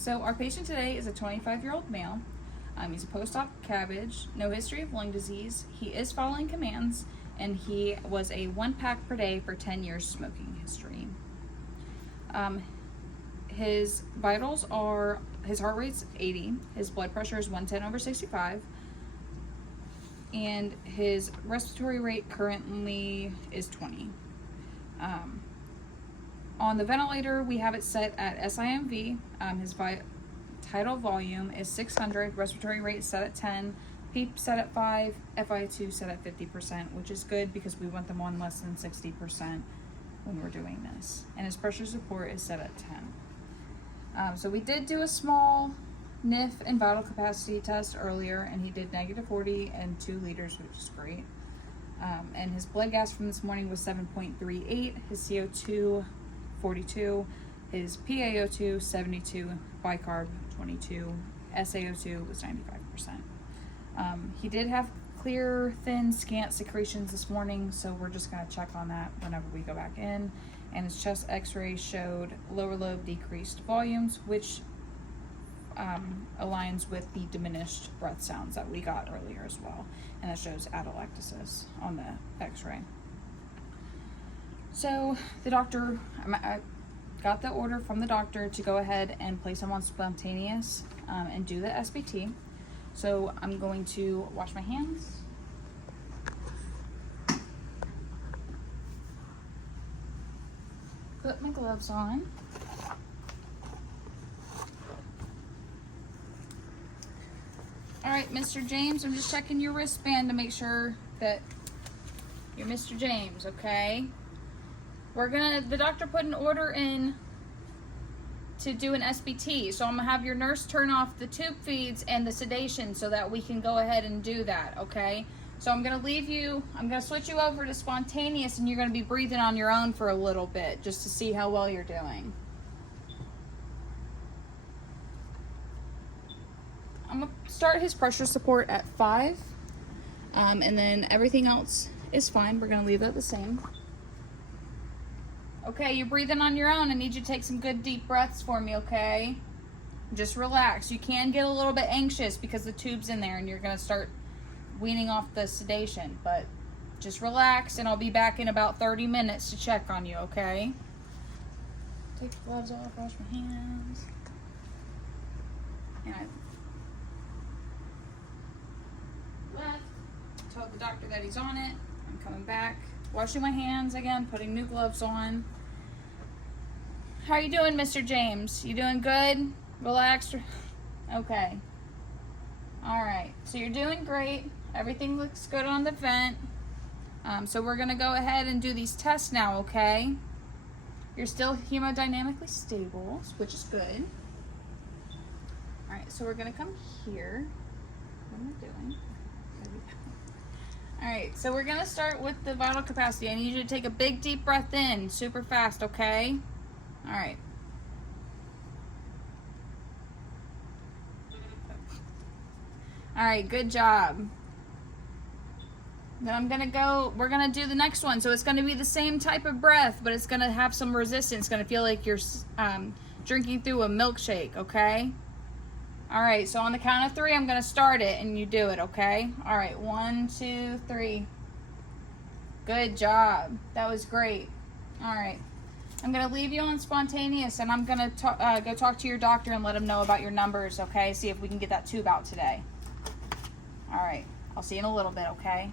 So our patient today is a 25-year-old male. He's a post-op CABG, no history of lung disease. He is following commands, and he was a 1 pack per day for 10 years smoking history. His vitals are, his heart rate's 80, his blood pressure is 110/65, and his respiratory rate currently is 20. On the ventilator, we have it set at SIMV. His tidal volume is 600, respiratory rate set at 10, PEEP set at 5, FiO2 set at 50%, which is good because we want them on less than 60% when we're doing this. And his pressure support is set at 10. So we did do a small NIF and vital capacity test earlier, and he did -40 and 2 liters, which is great. And his blood gas from this morning was 7.38, his CO2 42, his PaO2 72, bicarb 22, SaO2 was 95%. He did have clear, thin, scant secretions this morning, so we're just going to check on that whenever we go back in. And his chest x-ray showed lower lobe decreased volumes, which aligns with the diminished breath sounds that we got earlier as well. And it shows atelectasis on the x-ray. So the doctor, I got the order from the doctor to go ahead and place him on spontaneous and do the SBT. So I'm going to wash my hands. Put my gloves on. All right, Mr. James, I'm just checking your wristband to make sure that you're Mr. James, okay? The doctor put an order in to do an SBT, so I'm gonna have your nurse turn off the tube feeds and the sedation so that we can go ahead and do that, okay? So I'm gonna switch you over to spontaneous, and you're gonna be breathing on your own for a little bit just to see how well you're doing. I'm gonna start his pressure support at 5, and then everything else is fine. We're gonna leave it the same. Okay, you're breathing on your own. I need you to take some good deep breaths for me, okay? Just relax. You can get a little bit anxious because the tube's in there and you're gonna start weaning off the sedation, but just relax, and I'll be back in about 30 minutes to check on you, okay? Take the gloves off, wash my hands. And I left, told the doctor that he's on it. I'm coming back, washing my hands again, putting new gloves on. How are you doing, Mr. James? You doing good? Relaxed? Okay. All right, so you're doing great. Everything looks good on the vent. So we're gonna go ahead and do these tests now, okay? You're still hemodynamically stable, which is good. All right, so we're gonna come here. What am I doing? All right, so we're gonna start with the vital capacity. I need you to take a big deep breath in, super fast, okay? All right. All right, good job. Then we're gonna do the next one. So it's gonna be the same type of breath, but it's gonna have some resistance. It's gonna feel like you're drinking through a milkshake, okay? All right, so on the count of 3, I'm gonna start it and you do it, okay? All right, 1, 2, 3. Good job. That was great. All right, I'm gonna leave you on spontaneous, and I'm gonna go talk to your doctor and let him know about your numbers, okay? See if we can get that tube out today. All right, I'll see you in a little bit, okay?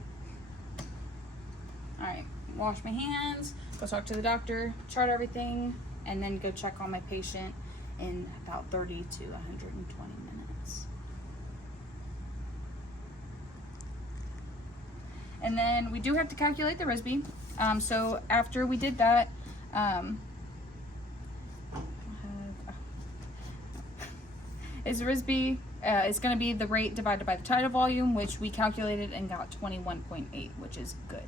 All right, wash my hands, go talk to the doctor, chart everything, and then go check on my patient in about 30 to 120 minutes. And then we do have to calculate the RISB. So after we did that, his RISB is going to be the rate divided by the tidal volume, which we calculated and got 21.8, which is good.